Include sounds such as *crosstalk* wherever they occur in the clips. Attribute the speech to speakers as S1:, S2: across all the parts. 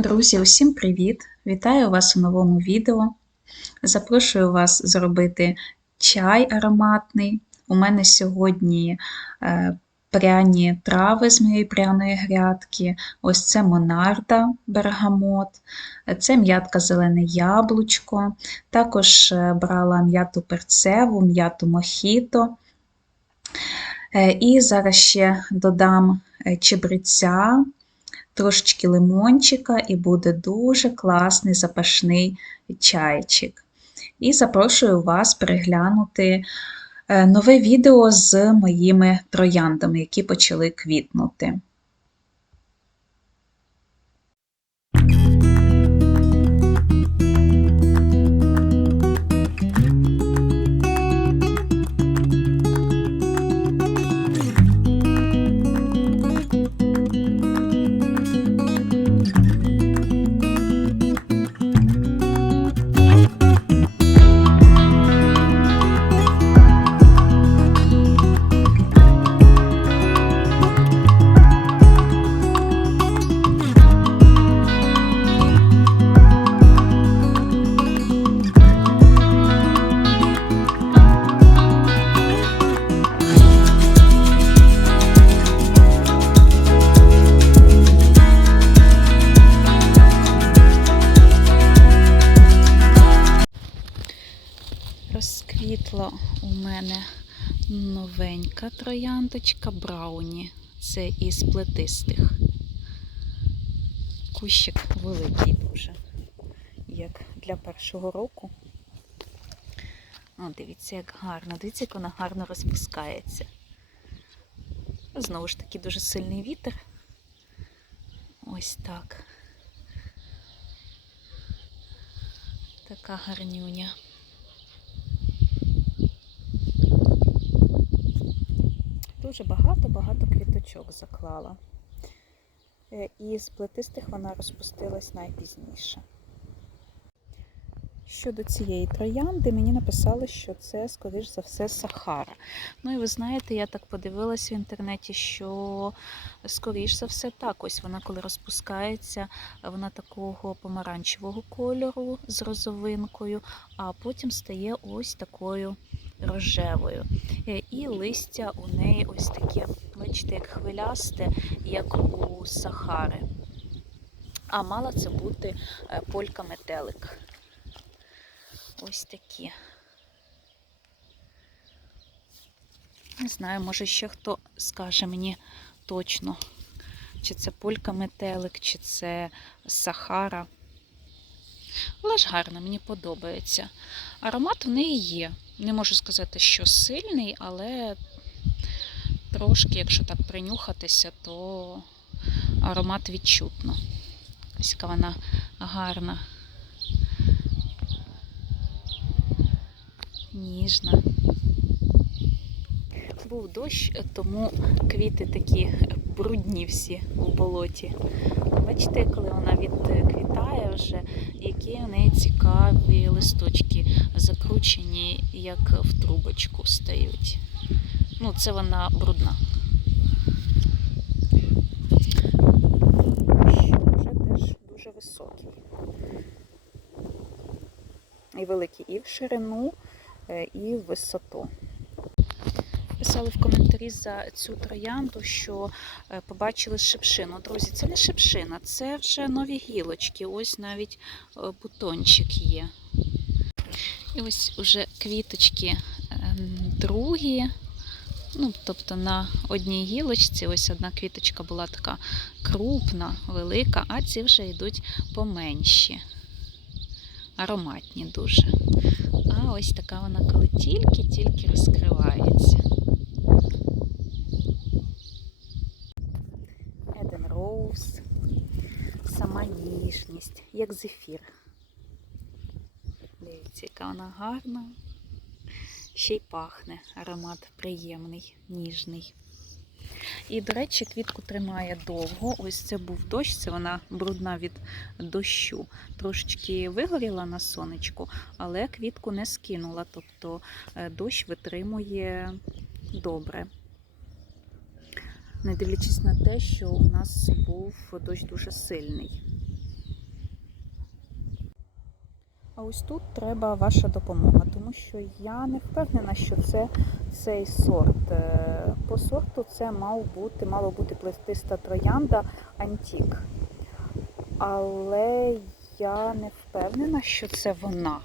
S1: Друзі, усім привіт! Вітаю вас у новому відео. Запрошую вас зробити чай ароматний. У мене сьогодні е, пряні трави з моєї пряної грядки. Ось це монарда бергамот, це м'ятка зелене яблучко. Також е, брала м'яту перцеву, м'яту мохіто. Е, І зараз ще додам чебреця, трошечки лимончика, і буде дуже класний запашний чайчик. І запрошую вас переглянути е, нове відео з моїми трояндами, які почали квітнути. Трояндочка Брауні. Це із плетистих. Кущик великий дуже, як для першого року. О, дивіться, як гарно. Дивіться, як вона гарно розпускається. Знову ж таки, дуже сильний вітер. Ось так. Така гарнюня. Дуже багато-багато квіточок заклала. Е, І з плетистих вона розпустилась найпізніше. Щодо цієї троянди, мені написали, що це, скоріш за все, Сахара. Ну і ви знаєте, я так подивилась в інтернеті, що, скоріш за все, так, ось вона, коли розпускається, вона такого помаранчевого кольору з розовинкою, а потім стає ось такою рожевою. Е, І листя у неї ось таке, бачите, як хвилясте, як у Сахари. А мала це бути е, полька метелик. Ось такі. Не знаю, може ще хто скаже мені точно, чи це полька метелик, чи це Сахара. Але ж гарно, мені подобається. Аромат в неї є. Не можу сказати, що сильний, але трошки, якщо так принюхатися, то аромат відчутно. Ось яка вона гарна. Ніжна. Був дощ, тому квіти такі брудні всі у болоті. Бачите, коли вона відквітає вже, які в цікаві листочки закручені, як в трубочку стають. Ну, це вона брудна. Вже теж дуже високий. І великий і в ширину, е, і в висоту. Писали в коментарі за цю троянду, що е, побачили шипшину. Друзі, це не шипшина, це вже нові гілочки. Ось навіть е, бутончик є. І ось уже квіточки е, другі. Ну, тобто на одній гілочці, ось одна квіточка була така крупна, велика, а ці вже йдуть поменші. Ароматні дуже. А ось така вона, коли тільки-тільки розкривається. Ніжність, як зефір. Дивіться, яка вона гарна. Ще й пахне аромат приємний, ніжний. І, до речі, квітку тримає довго. Ось це був дощ, це вона брудна від дощу. Трошечки вигоріла на сонечку, але квітку не скинула. Тобто е, дощ витримує добре. Не дивлячись на те, що у нас був дощ дуже сильний. А ось тут треба ваша допомога, тому що я не впевнена, що це цей сорт. Е, По сорту це мав бути, мало бути плетиста троянда Антік. Але я не впевнена, що це вона.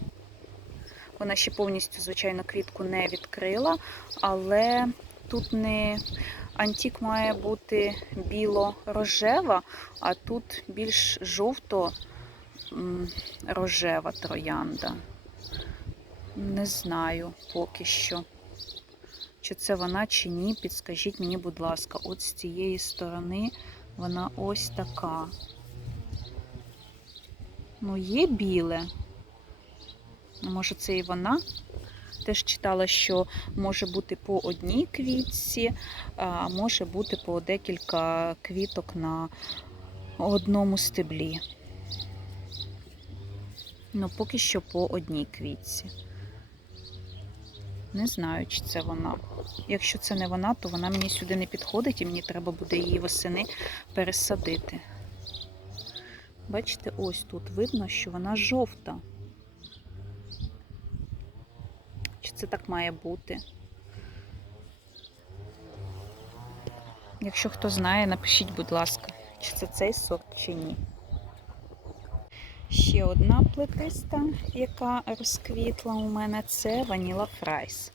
S1: Вона ще повністю, звичайно, квітку не відкрила, але тут не антік має бути біло-рожева, а тут більш жовто рожева троянда. Не знаю поки що. Чи це вона, чи ні, підскажіть мені, будь ласка, от з цієї сторони вона ось така. Ну, є біле. Ну, Може, це і вона? Теж читала, що може бути по одній квітці, а може бути по декілька квіток на одному стеблі. Ну, поки що по одній квітці. Не знаю, чи це вона. Якщо це не вона, то вона мені сюди не підходить і мені треба буде її восени пересадити. Бачите, ось тут видно, що вона жовта. Чи це так має бути? Якщо хто знає, напишіть, будь ласка, чи це цей сорт, чи ні. Ще одна плетиста, яка розквітла у мене, це Ваніла Фрайс.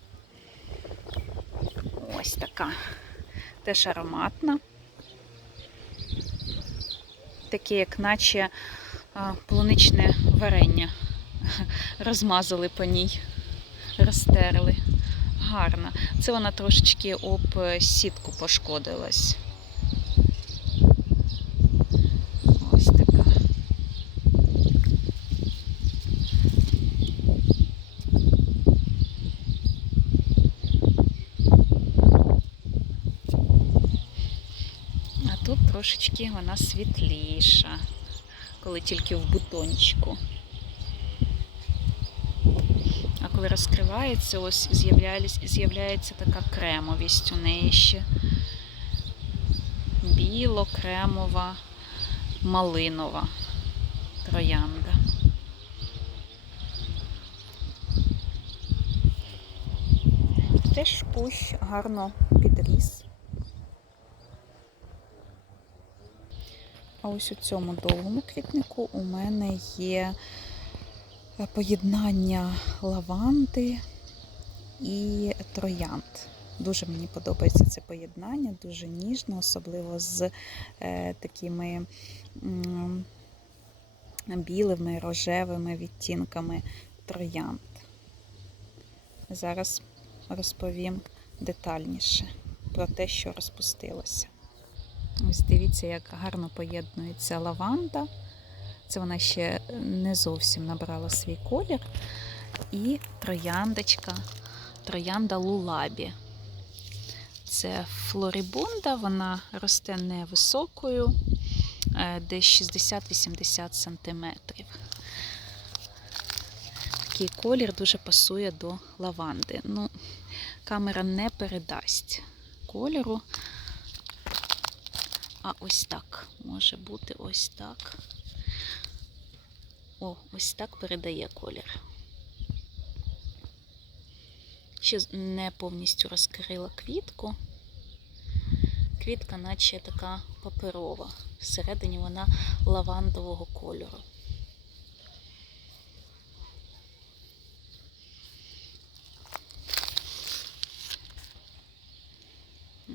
S1: Ось така. Теж ароматна. Таке, як наче полуничне варення. *laughs* Розмазали по ній, розтерли. Гарна. Це вона трошечки об сітку пошкодилась. Ось така. А тут трошечки вона світліша, коли тільки в бутончику. А коли розкривається, ось з'являється, така кремовість у неї ще. Біло-кремова, малинова троянда. Теж кущ гарно підріс. А ось у цьому довгому квітнику у мене є е, поєднання лаванди і троянд. Дуже мені подобається це поєднання, дуже ніжно, особливо з е, такими м, білими, рожевими відтінками троянд. Зараз розповім детальніше про те, що розпустилося. Ось дивіться, як гарно поєднується лаванда. Це вона ще не зовсім набрала свій колір. І трояндочка, троянда лулабі. Це флорибунда, вона росте невисокою, е, десь 60-80 см. Такий колір дуже пасує до лаванди. Ну, камера не передасть кольору. А ось так може бути ось так. О, ось так передає колір. Ще не повністю розкрила квітку. Квітка, наче така паперова. Всередині вона лавандового кольору.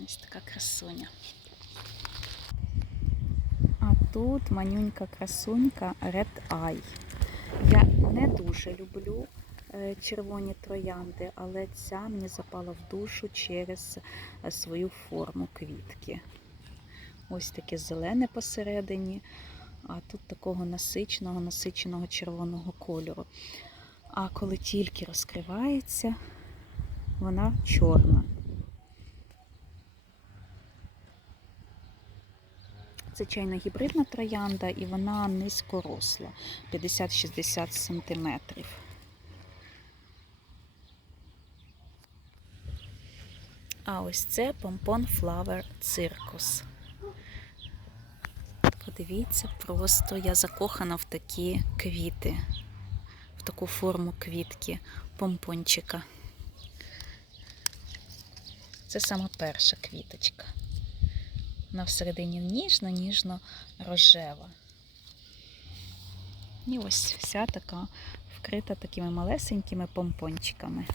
S1: Ось така красуня. Тут манюнька красунька Red Eye. Я не дуже люблю е, червоні троянди, але ця мені запала в душу через е, свою форму квітки. Ось таке зелене посередині, а тут такого насиченого, насиченого червоного кольору. А коли тільки розкривається, вона чорна. Це чайно гібридна троянда і вона низькоросла 50-60 см. А ось це помпон Flower Circus. Подивіться, просто я закохана в такі квіти, в таку форму квітки, помпончика. Це сама перша квіточка. Вона всередині ніжно-ніжно рожева. І ось вся така вкрита такими малесенькими помпончиками.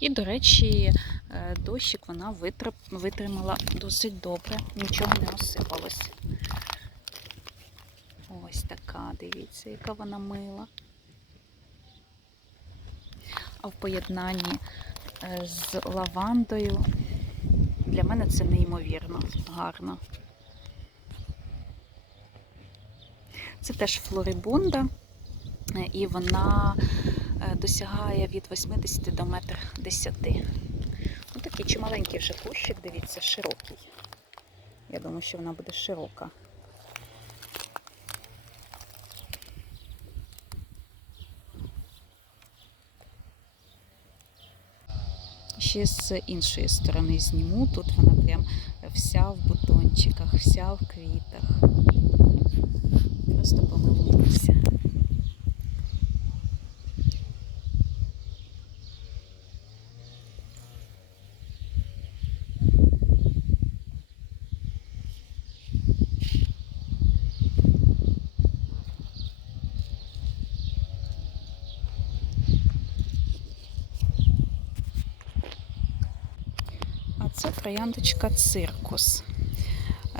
S1: І, до речі, е, дощик вона витримала досить добре, нічого не осипалось. Ось така, дивіться, яка вона мила. А в поєднанні е, з лавандою для мене це неймовірно гарно. Це теж флорибунда, і вона е, досягає від 80 до 1,10 м. Ну, такий чималенький вже кущик, дивіться, широкий. Я думаю, що вона буде широка. Ще з іншої сторони зніму. Тут вона прям вся в бутончиках, вся в квітах. Просто помилуйтеся. Це трояндочка циркус.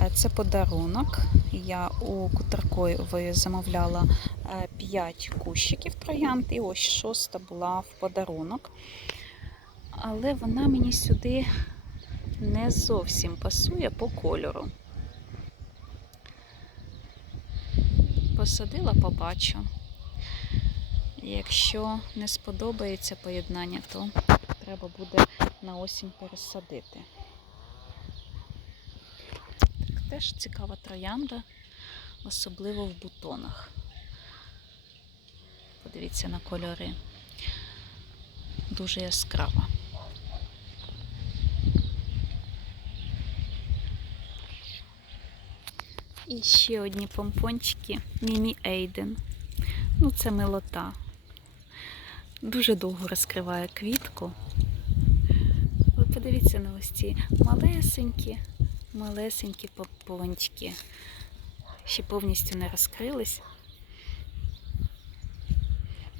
S1: Е, Це подарунок. Я у Кутаркової замовляла 5 кущиків троянд, і ось шоста була в подарунок. Але вона мені сюди не зовсім пасує по кольору. Посадила, побачу. Якщо не сподобається поєднання, то треба буде на осінь пересадити. Так, теж цікава троянда, особливо в бутонах. Подивіться на кольори. Дуже яскрава. І ще одні помпончики Мімі Ейден. Ну, це милота. Дуже довго розкриває квітку. Подивіться на ось ці малесенькі, малесенькі помпончики. Ще повністю не розкрились.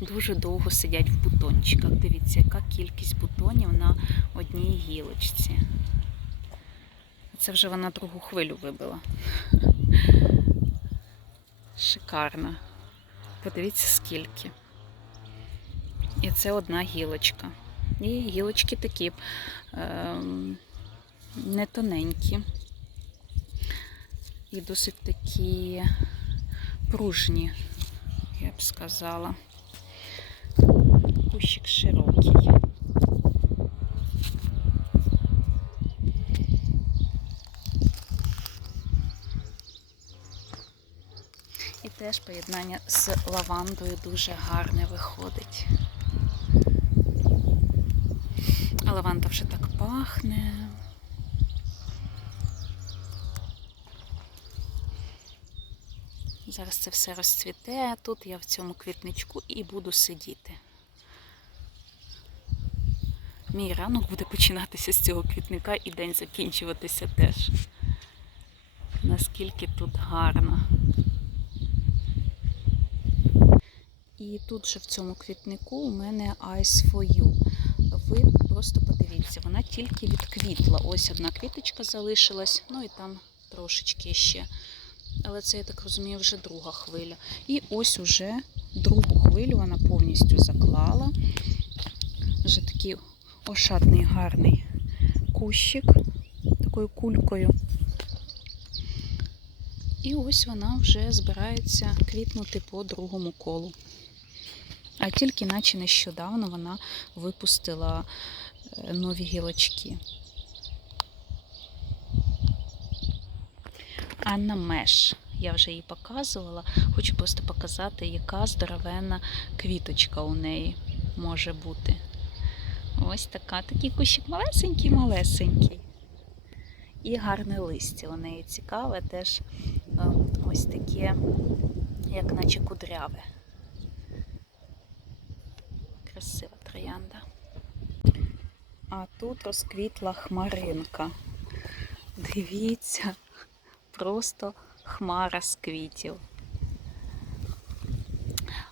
S1: Дуже довго сидять в бутончиках. Дивіться, яка кількість бутонів на одній гілочці. Це вже вона другу хвилю вибила. Шикарно. Подивіться, скільки. І це одна гілочка. І гілочки такі е, не тоненькі. І досить такі пружні, я б сказала. Кущик широкий. І теж поєднання з лавандою дуже гарне виходить. А лаванда вже так пахне. Зараз це все розцвіте. Тут я в цьому квітничку і буду сидіти. Мій ранок буде починатися з цього квітника і день закінчуватися теж. Наскільки тут гарно. І тут же в цьому квітнику у мене Ice for You. Ви просто подивіться, вона тільки відквітла. Ось одна квіточка залишилась, ну і там трошечки ще. Але це, я так розумію, вже друга хвиля. І ось уже другу хвилю вона повністю заклала. Вже такий ошатний гарний кущик такою кулькою. І ось вона вже збирається квітнути по другому колу. А тільки наче нещодавно вона випустила нові гілочки. Анна Меш. Я вже її показувала. Хочу просто показати, яка здоровенна квіточка у неї може бути. Ось така. Такий кущик малесенький-малесенький. І гарне листя у неї цікаве, теж е, ось таке, як наче кудряве. красива троянда. А тут розквітла хмаринка. Дивіться, просто хмара з квітів.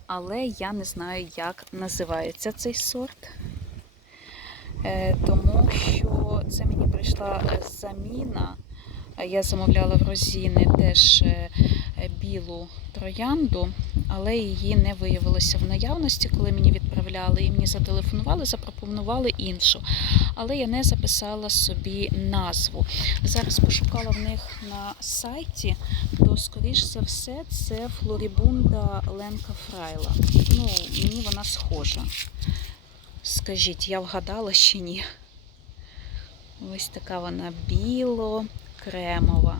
S1: Але я не знаю, як називається цей сорт. Е, Тому що це мені прийшла заміна. Я замовляла в Розіни теж е, білу троянду, але її не виявилося в наявності, коли мені відправляли. І мені зателефонували, запропонували іншу. Але я не записала собі назву. Зараз пошукала в них на сайті, то, скоріш за все, це Флорібунда Ленка Фрайла. Ну, мені вона схожа. Скажіть, я вгадала чи ні? Ось така вона біло-кремова.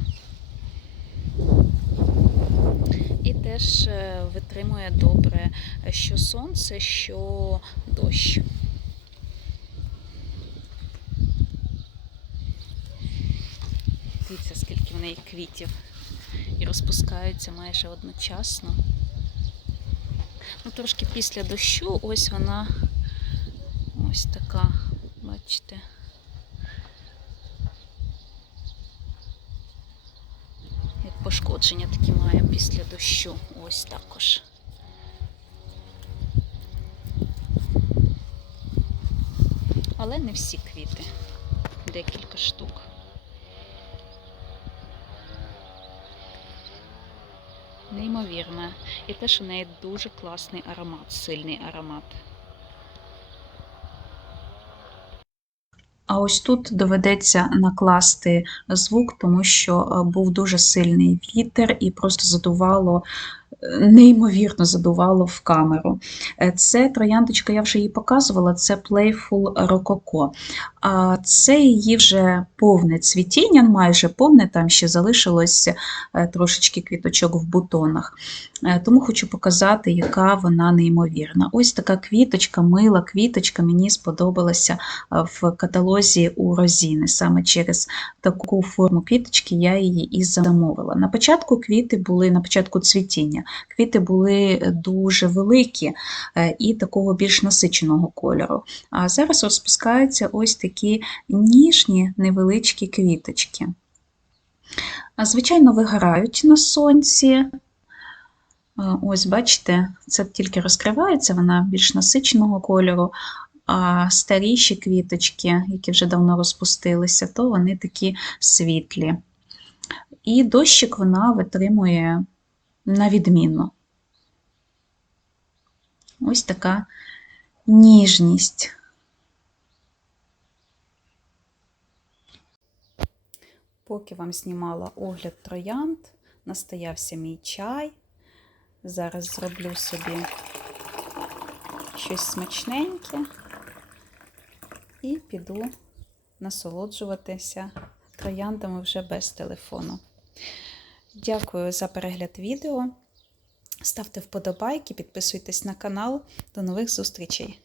S1: І теж е, витримує добре що сонце, що дощ. Дивіться, скільки в неї квітів. І розпускаються майже одночасно. Ну, трошки після дощу, ось вона ось така, бачите. Як пошкодження такі має після дощу. Ось також. Але не всі квіти. Декілька штук. Неймовірна. І теж у неї дуже класний аромат, сильний аромат. А ось тут доведеться накласти звук, тому що е, був дуже сильний вітер і просто задувало, неймовірно задувало в камеру. Е, Це трояндочка, я вже її показувала, це Playful Rococo. А це її вже повне цвітіння, майже повне, там ще залишилось е, трошечки квіточок в бутонах. Е, Тому хочу показати, яка вона неймовірна. Ось така квіточка, мила квіточка, мені сподобалася в каталозі у Розіни. Саме через таку форму квіточки я її і замовила. На початку квіти були, на початку цвітіння, квіти були дуже великі е, і такого більш насиченого кольору. А зараз розпускаються ось такі ніжні невеличкі квіточки. Звичайно, вигорають на сонці. Ось, бачите, це тільки розкривається, вона більш насиченого кольору, а старіші квіточки, які вже давно розпустилися, то вони такі світлі. І дощик вона витримує на відмінно. Ось така ніжність. Поки вам знімала огляд троянд, настоявся мій чай. Зараз зроблю собі щось смачненьке і піду насолоджуватися трояндами вже без телефону. Дякую за перегляд відео. Ставте вподобайки, підписуйтесь на канал. До нових зустрічей!